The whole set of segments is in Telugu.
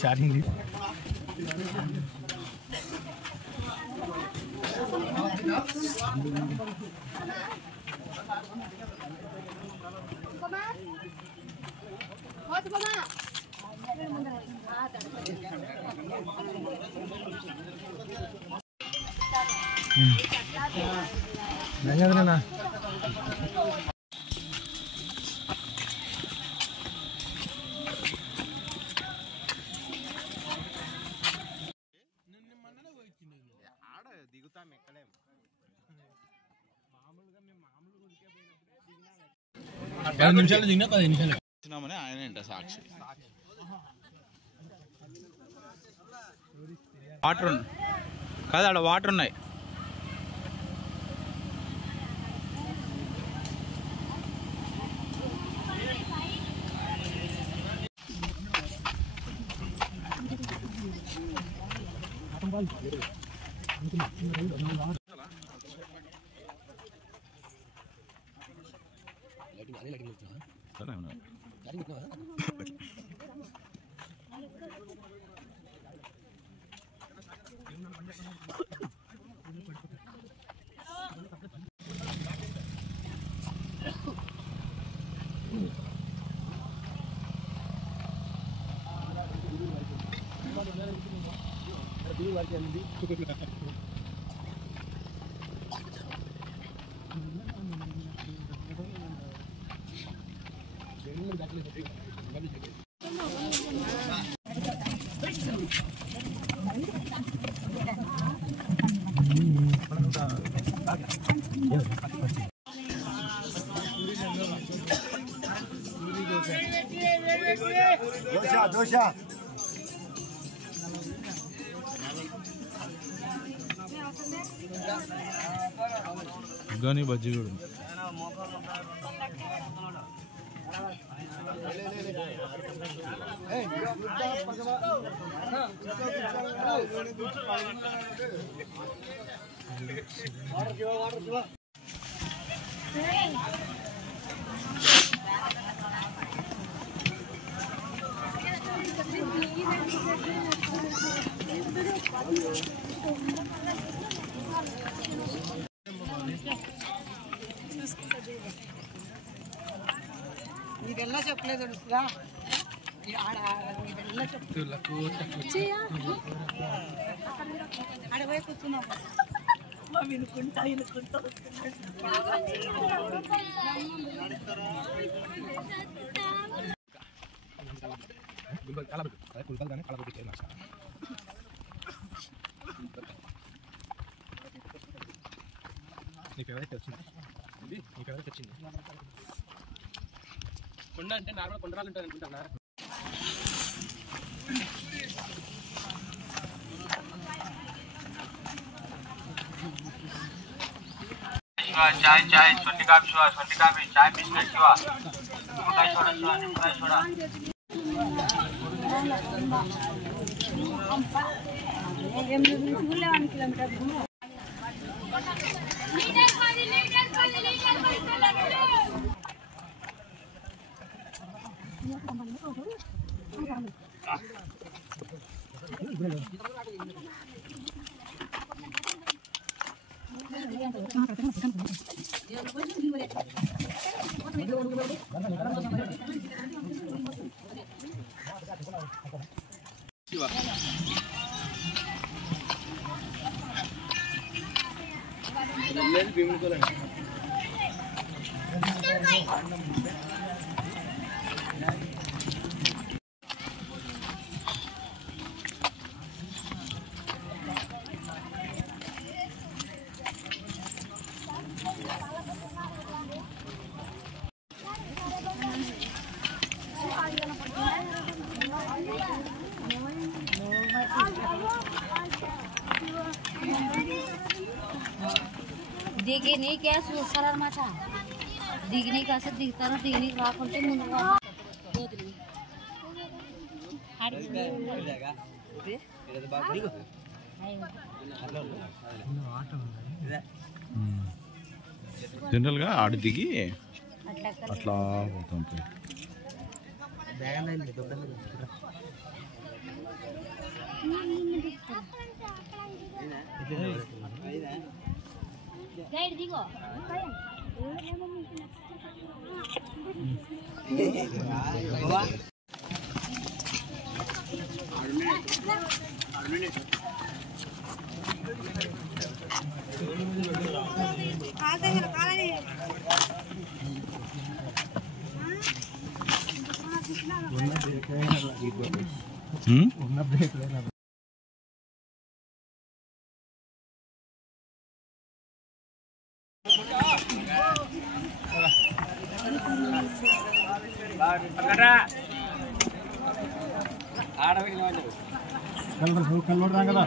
चार्जिंग సాక్షి వాటర్ కాదు ఆడ వాటర్ ఉన్నాయి. గని బజ్జీ కూడా ఇదెల్లా చెప్పలేదు అడవై కూర్చున్నాం వినుకుంటా వినుకుంటా నీకు ఎవరైతే వచ్చింది నీకు ఎవరైతే వచ్చింది కొండ అంటే నార్మల్ కొండరాలు ఉంటారు అనుకుంటున్నా. चाय चाय छोटी काफी चाय बिस्किट शिवा काय सोडा काय सोडा దిగిని కేసు చూస్తారన్నమాట. దిగిని కాస్త దిగుతారు, దిగిని రాకుంటే ముందుగా జనరల్గా ఆడ దిగి అట్లా పోతాం. గైడ్ దిగో ఉన్న బ్రేక్ కల్లోడు కదా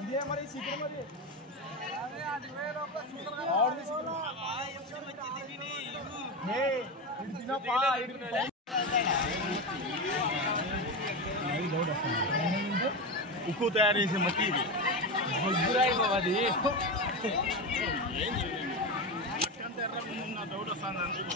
ఇదే మరి శిఖరం ఉక్కు తయారు చేసే మట్టి ఇది అది డౌట్ వస్తాను అందుకు